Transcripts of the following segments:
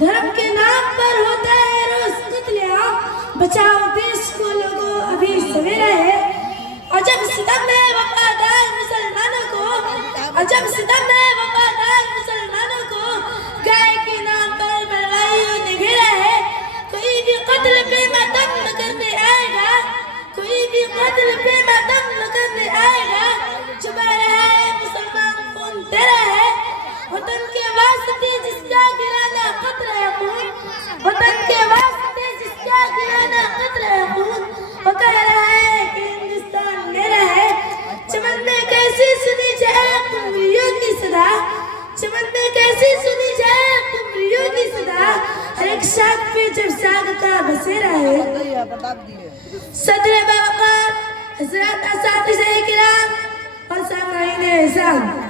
धर्म के नाम पर होता है रोज कत्लेआम। बचाओ देश को लोगों, अभी सवेरा है। और जब सितम है वफादार मुसलमानों को, और जब सितम है वफादार मुसलमानों को, गाय के नाम पर बलवाइयों ने घेरा है। कोई भी कत्ल पे मातम न करने आएगा, कोई भी कत्ल पे मातम न करने आएगा। छुपा रहा है मुसलमान खून तेरा है। वतन के वास्ते जिसका गिराना खतरा है खून, वतन के वास्ते जिसका गिराना खतरा है खून, वो कह रहा है कि हिंदुस्तान मेरा है। चमन में कैसी सुनी जाए कुमरियों की सदा, चमन में कैसी सुनी जाए कुमरियों की सदा। हर एक शाख पे जब साग का बसेरा है। सदर बावकार हजरत असातिज़े किराम और सामईन एहसान,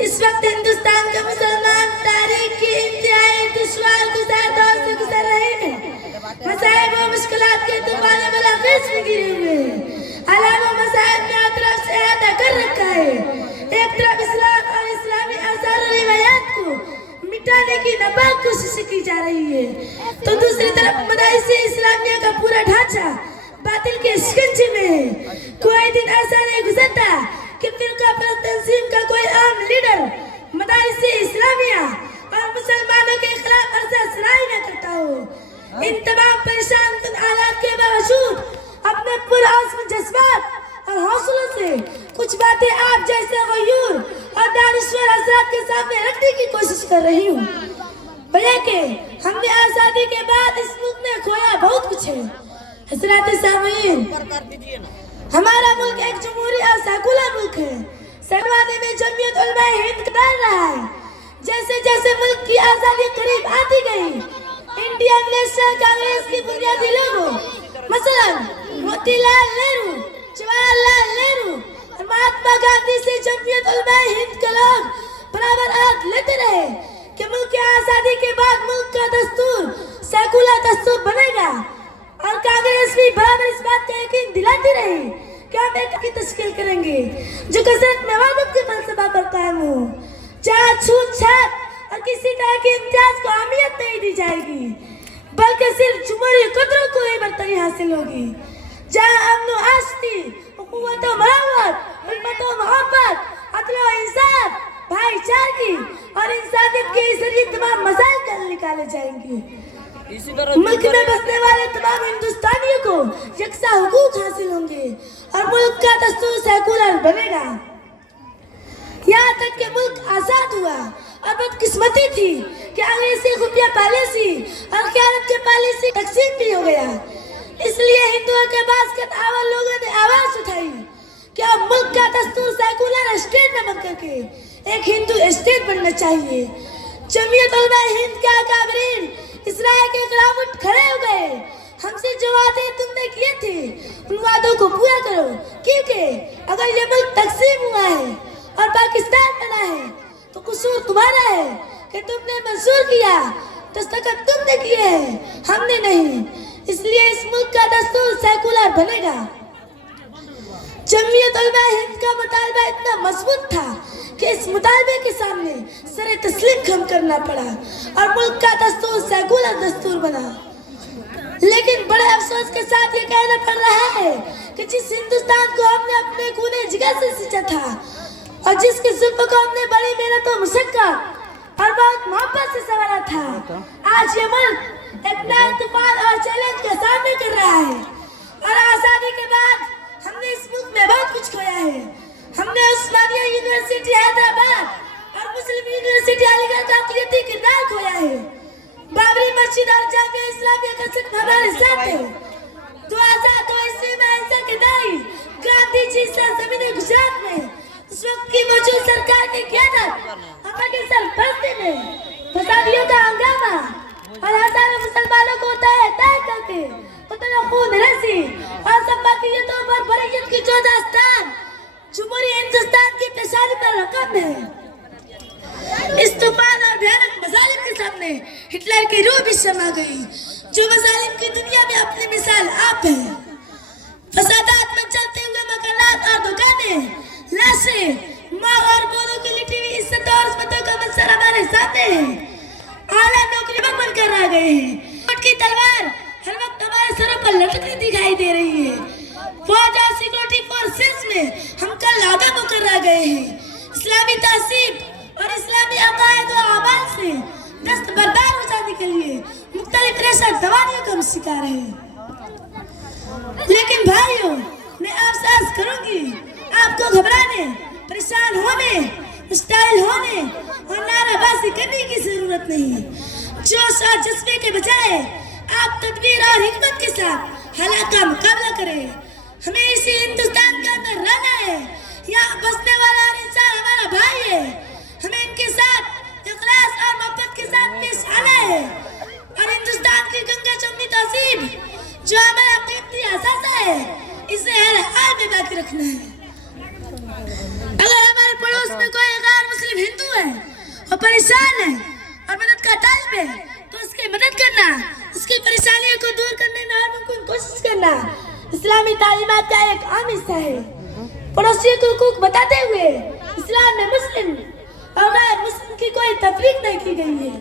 इस वक्त हिंदुस्तान का मुसलमान तारीख की इंतहाई दुश्वार गुजार दौर से गुजर रहे हैं। मसाइब और मुश्किलात के तूफान बलाफिज में गिरे हुए हैं। आलाम और मसाइब ने हर तरफ से अहता कर रखा है। एक तरफ इस्लाम और इस्लामी आसार और रिवायात को मिटाने की नापाक कोशिश की जा रही है, तो दूसरी तरफ मदारिसे इस्लामिया का पूरा ढांचा बातिल के शिकंजे में है। कोई दिन ऐसा नहीं गुजरता कि फिरका परस्त तंजीम का कोई आम लीडर मदारिसे इस्लामिया और मुसलमानों के खिलाफ अर्ज़ा सराई न करता हो। इन तमाम परेशान कुन हालात के बावजूद अपने पुरअज़्म जज्बात और हौसलों से कुछ बातें आप जैसे गयूर और दानिश्वर हज़रात के सामने रखने की कोशिश कर रही हूँ। भैया के हमने आज़ादी के बाद इस मुल्क में खोया बहुत कुछ है। हज़रात सामीन, हमारा मुल्क एक जमहूरी और सेकुलर मुल्क है। सरवाने में जमीयत उलमा हिंद कर रहा है। जैसे जैसे मुल्क की आज़ादी करीब आती गई, इंडियन नेशनल कांग्रेस की बुनियादी लोगों मसलन मोतीलाल नेहरू, जवाहरलाल नेहरू और महात्मा गांधी से जमीयत उलमा हिंद के लोग बराबर हाथ लेते रहे कि मुल्क की आज़ादी के बाद मुल्क का दस्तूर सेकुलर दस्तूर बनेगा। और कांग्रेस भी बराबर इस बात का यकीन दिलाती रही कि हम एक की तश्कील करेंगे जो कसरत में वादत के फलसफा पर कायम हो, जहाँ छूत-छात और किसी तरह के इम्तियाज को अहमियत नहीं दी जाएगी, बल्कि सिर्फ जुमहूरी कदरों को ही बरतरी हासिल होगी, जहाँ अमन व आज़ादी, हुकूमत व मरहमत, उम्मत व मोहब्बत, अदल व इंसाफ, भाईचारगी और इंसानियत के जरिए तमाम मसाइल हल निकाले जाएंगे। मुल्क में बसने वाले तमाम हिंदुस्तानियों को यकसा हुकूक हासिल होंगे और मुल्क का दस्तूर सेकुलर बनेगा। यहाँ तक कि मुल्क आजाद हुआ और बदकिस्मती थी कि अंग्रेजी खुफिया पॉलिसी और क़यादत की पॉलिसी तकसीम भी हो गया। इसलिए हिंदुओं के बास्केट आवर लोगों ने आवाज उठाई कि अब मुल्क का दस्तूर सेकुलर स्टेट न बन करके एक हिंदू स्टेट बनना चाहिए। जमीयत उलमा हिंद के अकाबरीन इसराइल के खिलाफ उठ खड़े हो गए। हमसे जो वादे तुमने किए थे उन वादों को पूरा करो, क्योंकि अगर ये मुल्क तकसीम हुआ है और पाकिस्तान बना है तो कसूर तुम्हारा है कि तुमने मंजूर किया, दस्तखत तुमने किए हैं, हमने नहीं। इसलिए इस मुल्क का दस्तूर सेकुलर बनेगा। जमीयत उलमा हिंद का मुतालबा इतना मजबूत था कि इस मुतालबे के सामने सरे तस्लीम खम करना पड़ा और मुल्क का दस्तूर सेकुलर दस्तूर बना। लेकिन बड़े अफसोस के साथ ये कहना पड़ रहा है कि जिस हिंदुस्तान को हमने अपने खूने जिगर से सींचा था और जिसके जुल्म को हमने बड़ी मेहनत और मुशक्कत और बहुत मोहब्बत से संवारा था, आज ये मुल्क एक नया तूफान और चैलेंज का सामना कर रहा है। और आजादी के बाद हमने इस मुल्क में बहुत कुछ खोया है। हमने उस्मानिया यूनिवर्सिटी हैदराबाद और मुस्लिम यूनिवर्सिटी अलीगढ़ का अक़लियती किरदार खोया है। बाबरी मस्जिद और जामिया इस्लामिया का सिर्फ हमारे साथ है। 2002 ईस्वी में ऐसा किदाई गांधी जी सरजमीन गुजरात में उस वक्त की मौजूद सरकार की क़यादत हमारे सरपरस्ती में फसादियों का हंगामा और हजारों मुसलमानों को तय करके उतना खून रसी और संपादियतों पर बरीयत की जो दास्तान जमहूरी हिंदुस्तान की पेशानी पर रकम है। इस तूफान और भयानक मजालिम के सामने हिटलर की रूह भी शर्मा गई, जो मजालिम की दुनिया में अपनी मिसाल आप है। फसादात में चलते हुए मकानात और दुकानें, लाशें, माँ और बोलों की लिटी हुई इज्जत और उस्मतों का मंजर हमारे सामने है। आला नौकरी बनकर रह गए हैं। कोर्ट की तलवार हर वक्त हमारे सरों पर लटकती दिखाई दे रही है। फौज और सिक्योरिटी फोर्सेस में हम कल लादम होकर रह गए हैं। इस्लामी तहसीब और इस्लामी अकायद व अमाल से दस्तबरदार हो जाने के लिए मुख्तलिफ प्रेशर दवाइयों का हम शिकार हैं। लेकिन भाइयों, मैं आपसे अर्ज करूंगी, आपको घबराने, परेशान होने, मुश्ताइल होने और नाराबाजी करने की जरूरत नहीं। जोश और जज्बे के बजाय आप तदबीर और हिकमत के साथ हालात का मुकाबला करें। हमें इसी हिंदुस्तान के अंदर रहना है। यहाँ बसने वाला हर इंसान हमारा भाई है। हमें इनके साथ इखलास और मोहब्बत के साथ पेश आना है और हिंदुस्तान की गंगा जमुनी तहजीब जो हमारा कीमती असासा है, इसे हर हाल में बाकी रखना है। अगर हमारे पड़ोस में कोई गैर मुस्लिम हिंदू है और परेशान है और मदद का तालिब है, तो उसकी मदद करना, उसकी परेशानियों को दूर करने में हर मुमकिन कोशिश करना इस्लामी तालीमात का एक अहम हिस्सा है। पड़ोसियों को हुकूक बताते हुए इस्लाम में मुस्लिम और गैर मुस्लिम की कोई तफरीक नहीं की गई है।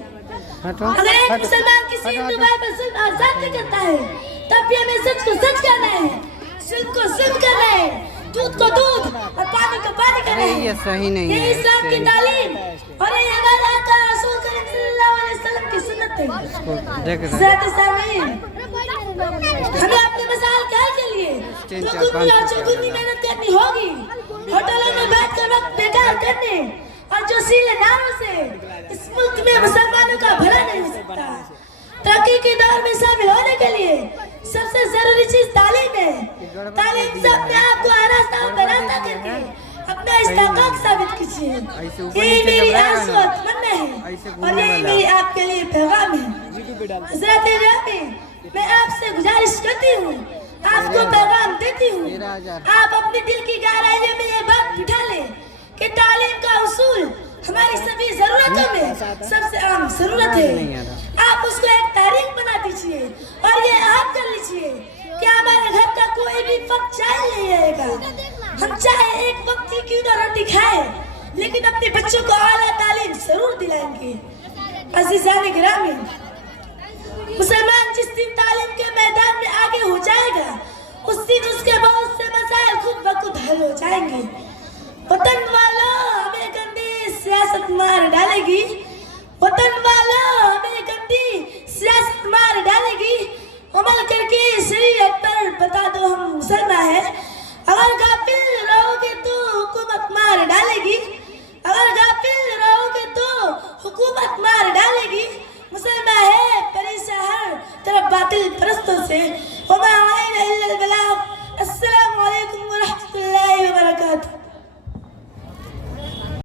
अगर एक मुसलमान किसी हिंदू भाई पर जुल्म और ज़्यादती करता है, तब भी हमें सच को सच कहना है, जुल्म को जुल्म करना है, दूध को दूध और पानी को पानी करना है। ये सही नहीं है। ये इस्लाम की तालीम और ये हमारे आका रसूल करीम सल्लल्लाहु अलैहि वसल्लम की सुन्नत है। ज़ात सामीन, हमें अपने मसाइल के हल के लिए दोगुनी और चौगुनी मेहनत करनी होगी। होटलों में बैठकर वक्त बेकार करने और जो सीले नारों से इस मुल्क में मुसलमानों का भला नहीं हो सकता। तरक्की के दौर में शामिल होने के लिए सबसे जरूरी चीज तालीम है। तालीम से अपने आप को आरास्ता और बरास्ता करके अपना इस्तेकाक साबित कीजिए। यही मेरी आरज़ू और तमन्ना है और यही मेरी आपके लिए पैगाम है। हज़रत ग्रामी, मैं आपसे गुजारिश करती हूँ, आपको पैगाम देती हूँ, आप अपने दिल की गहराइयों में ये बात बिठा लें कि तालीम का उसूल हमारी सभी जरूरतों में सबसे अहम जरूरत है। आप उसको एक तारीख बना दीजिए और ये अहम कर लीजिए कि हमारे घर का कोई भी वक्त चाहे नहीं रहेगा। हम चाहे एक वक्त की क्यों ना रोटी खाए, लेकिन अपने बच्चों को आला तालीम जरूर दिलाएंगे। अज़ीज़ान गिरामी, मुसलमान जिस दिन तालीम के मैदान में आगे हो जाएगा, उस दिन उसके बहुत से मसाइल खुद ब खुद हल हो जाएंगे। वतन वालों, हमें गंदी सियासत मार डालेगी